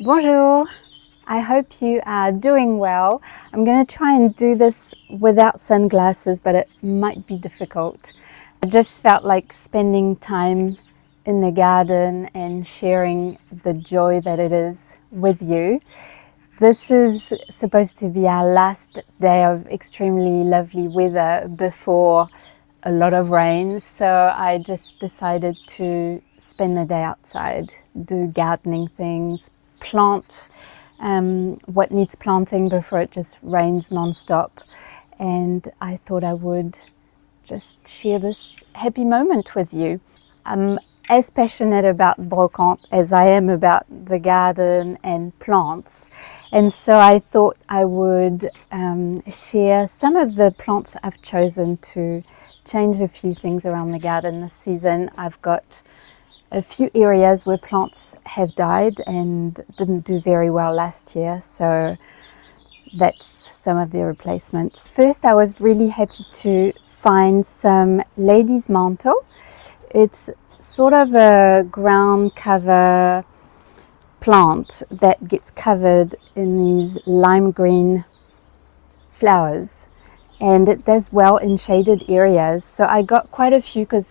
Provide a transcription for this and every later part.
Bonjour, I hope you are doing well. I'm going to try and do this without sunglasses, but it might be difficult. I just felt like spending time in the garden and sharing the joy that it is with you. This is supposed to be our last day of extremely lovely weather before a lot of rain, so I just decided to spend the day outside, do gardening things, plant what needs planting before it just rains non-stop. And I thought I would just share this happy moment with you. I'm as passionate about brocante as I am about the garden and plants, and so I thought I would share some of the plants I've chosen to change a few things around the garden this season. I've got a few areas where plants have died and didn't do very well last year, so that's some of the replacements. First, I was really happy to find some ladies' mantle. It's sort of a ground cover plant that gets covered in these lime green flowers, and it does well in shaded areas. So I got quite a few because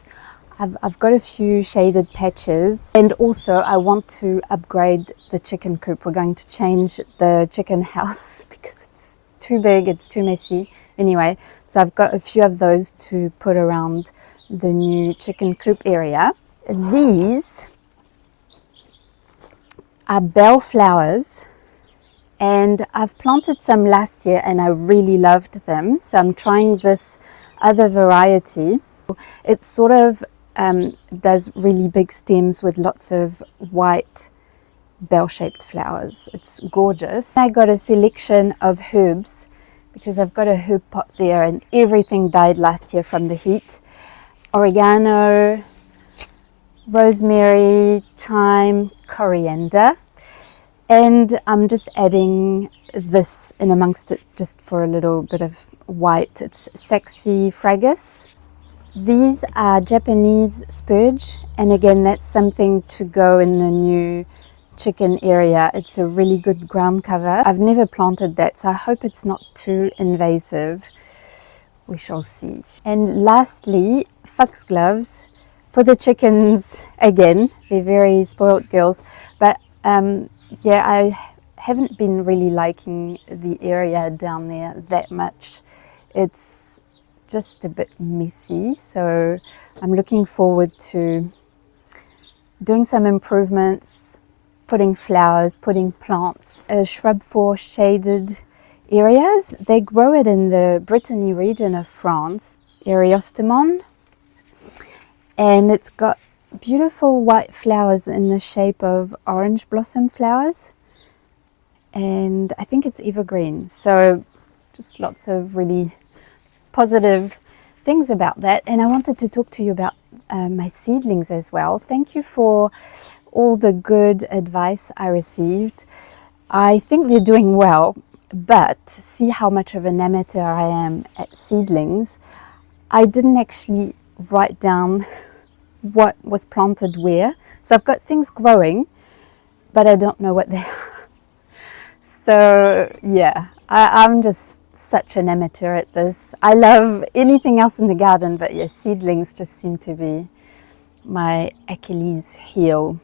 I've got a few shaded patches, and also I want to upgrade the chicken coop. We're going to change the chicken house because it's too big, it's too messy. Anyway, so I've got a few of those to put around the new chicken coop area. These are bellflowers, and I've planted some last year and I really loved them. So I'm trying this other variety. It sort of does really big stems with lots of white bell-shaped flowers. It's gorgeous. I got a selection of herbs because I've got a herb pot there and everything died last year from the heat. Oregano, rosemary, thyme, coriander, and I'm just adding this in amongst it just for a little bit of white. It's Saxifraga. These are Japanese Spurge, and again that's something to go in the new chicken area. It's a really good ground cover. I've never planted that, so I hope it's not too invasive. We shall see. And lastly, foxgloves for the chickens. Again, they're very spoiled girls, but yeah, I haven't been really liking the area down there that much. It's just a bit messy, so I'm looking forward to doing some improvements, putting flowers, putting plants. A shrub for shaded areas. They grow it in the Brittany region of France, Eriostemon, and it's got beautiful white flowers in the shape of orange blossom flowers, and I think it's evergreen, so just lots of really positive things about that. And I wanted to talk to you about my seedlings as well. Thank you for all the good advice I received. I think they're doing well, but see how much of an amateur I am at seedlings. I didn't actually write down what was planted where, so I've got things growing, but I don't know what they are. So yeah, I'm just such an amateur at this. I love anything else in the garden, but yeah, seedlings just seem to be my Achilles heel.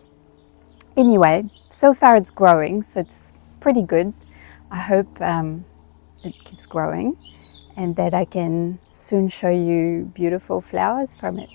Anyway, so far it's growing, so it's pretty good. I hope it keeps growing and that I can soon show you beautiful flowers from it.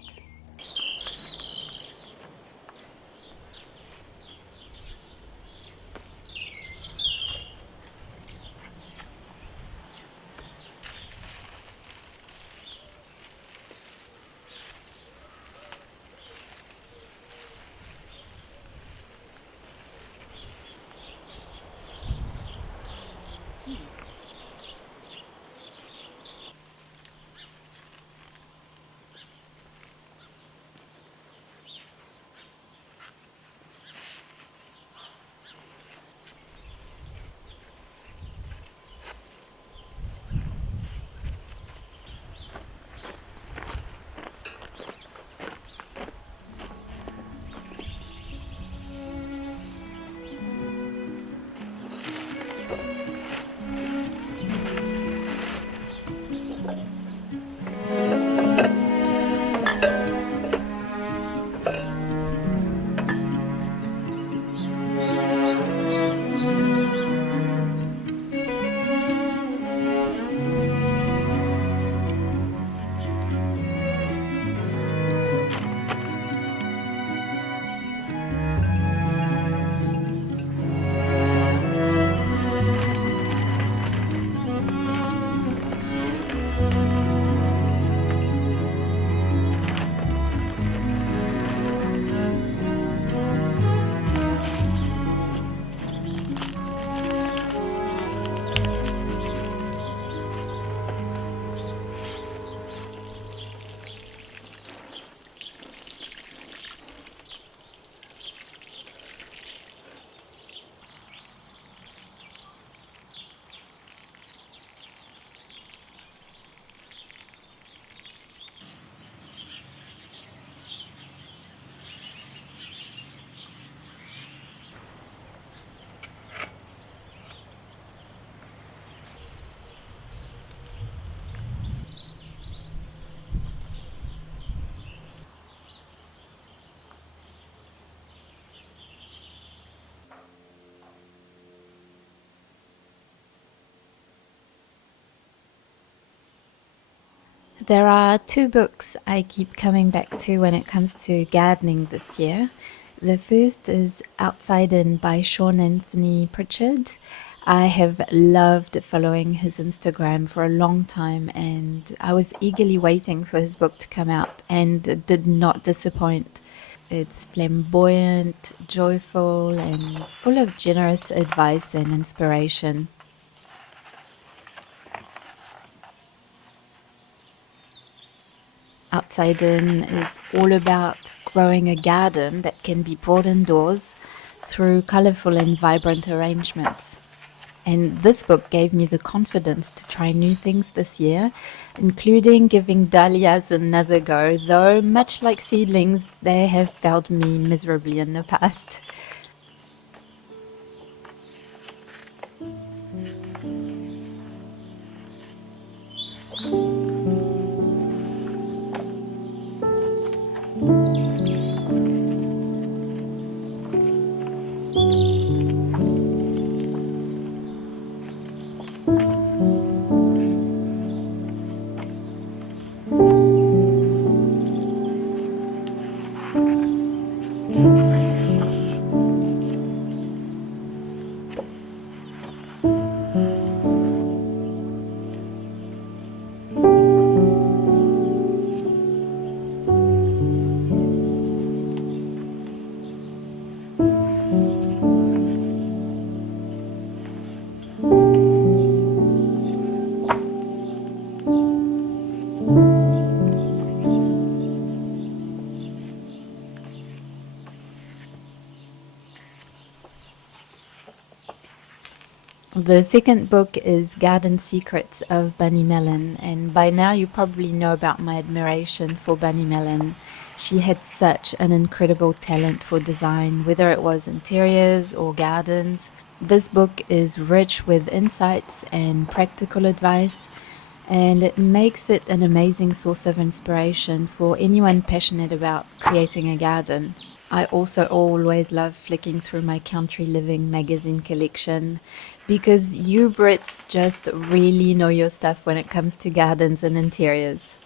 There are two books I keep coming back to when it comes to gardening this year. The first is Outside In by Sean Anthony Pritchard. I have loved following his Instagram for a long time, and I was eagerly waiting for his book to come out, and it did not disappoint. It's flamboyant, joyful, and full of generous advice and inspiration. Outside In is all about growing a garden that can be brought indoors through colorful and vibrant arrangements. And this book gave me the confidence to try new things this year, including giving dahlias another go, though much like seedlings, they have failed me miserably in the past. The second book is Garden Secrets of Bunny Mellon, and by now you probably know about my admiration for Bunny Mellon. She had such an incredible talent for design, whether it was interiors or gardens. This book is rich with insights and practical advice, and it makes it an amazing source of inspiration for anyone passionate about creating a garden. I also always love flicking through my country living magazine collection because you Brits just really know your stuff when it comes to gardens and interiors.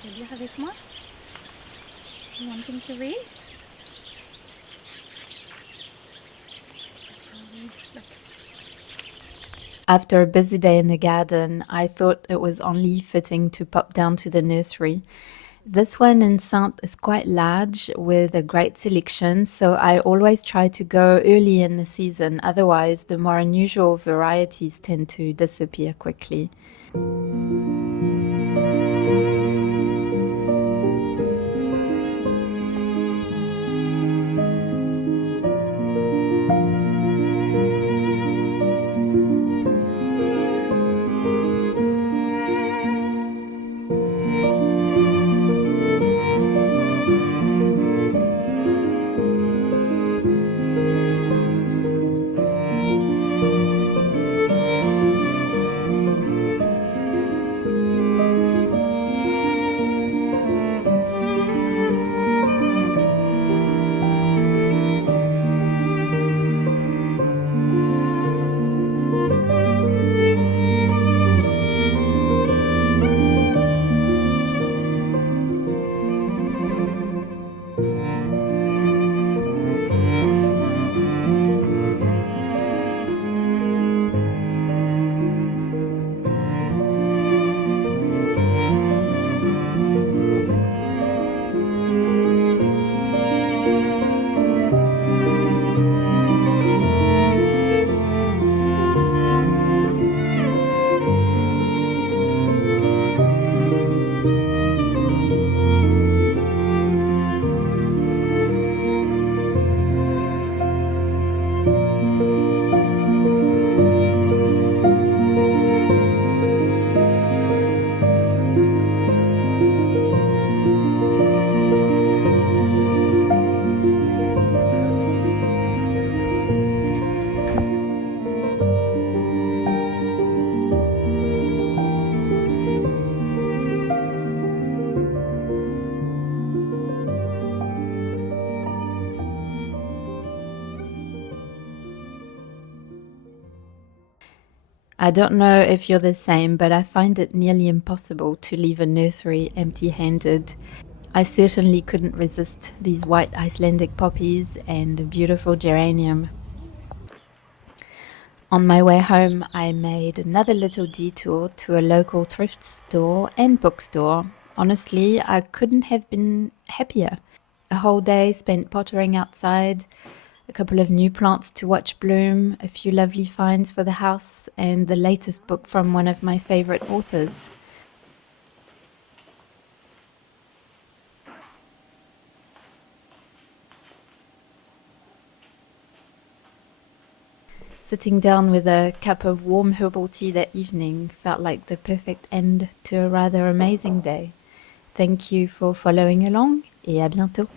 Tu veux lire avec moi? You want him to read? After a busy day in the garden, I thought it was only fitting to pop down to the nursery. This one in Saint is quite large with a great selection, so I always try to go early in the season, otherwise the more unusual varieties tend to disappear quickly. I don't know if you're the same, but I find it nearly impossible to leave a nursery empty-handed. I certainly couldn't resist these white Icelandic poppies and a beautiful geranium. On my way home, I made another little detour to a local thrift store and bookstore. Honestly, I couldn't have been happier. A whole day spent pottering outside, a couple of new plants to watch bloom, a few lovely finds for the house, and the latest book from one of my favorite authors. Sitting down with a cup of warm herbal tea that evening felt like the perfect end to a rather amazing day. Thank you for following along et à bientôt.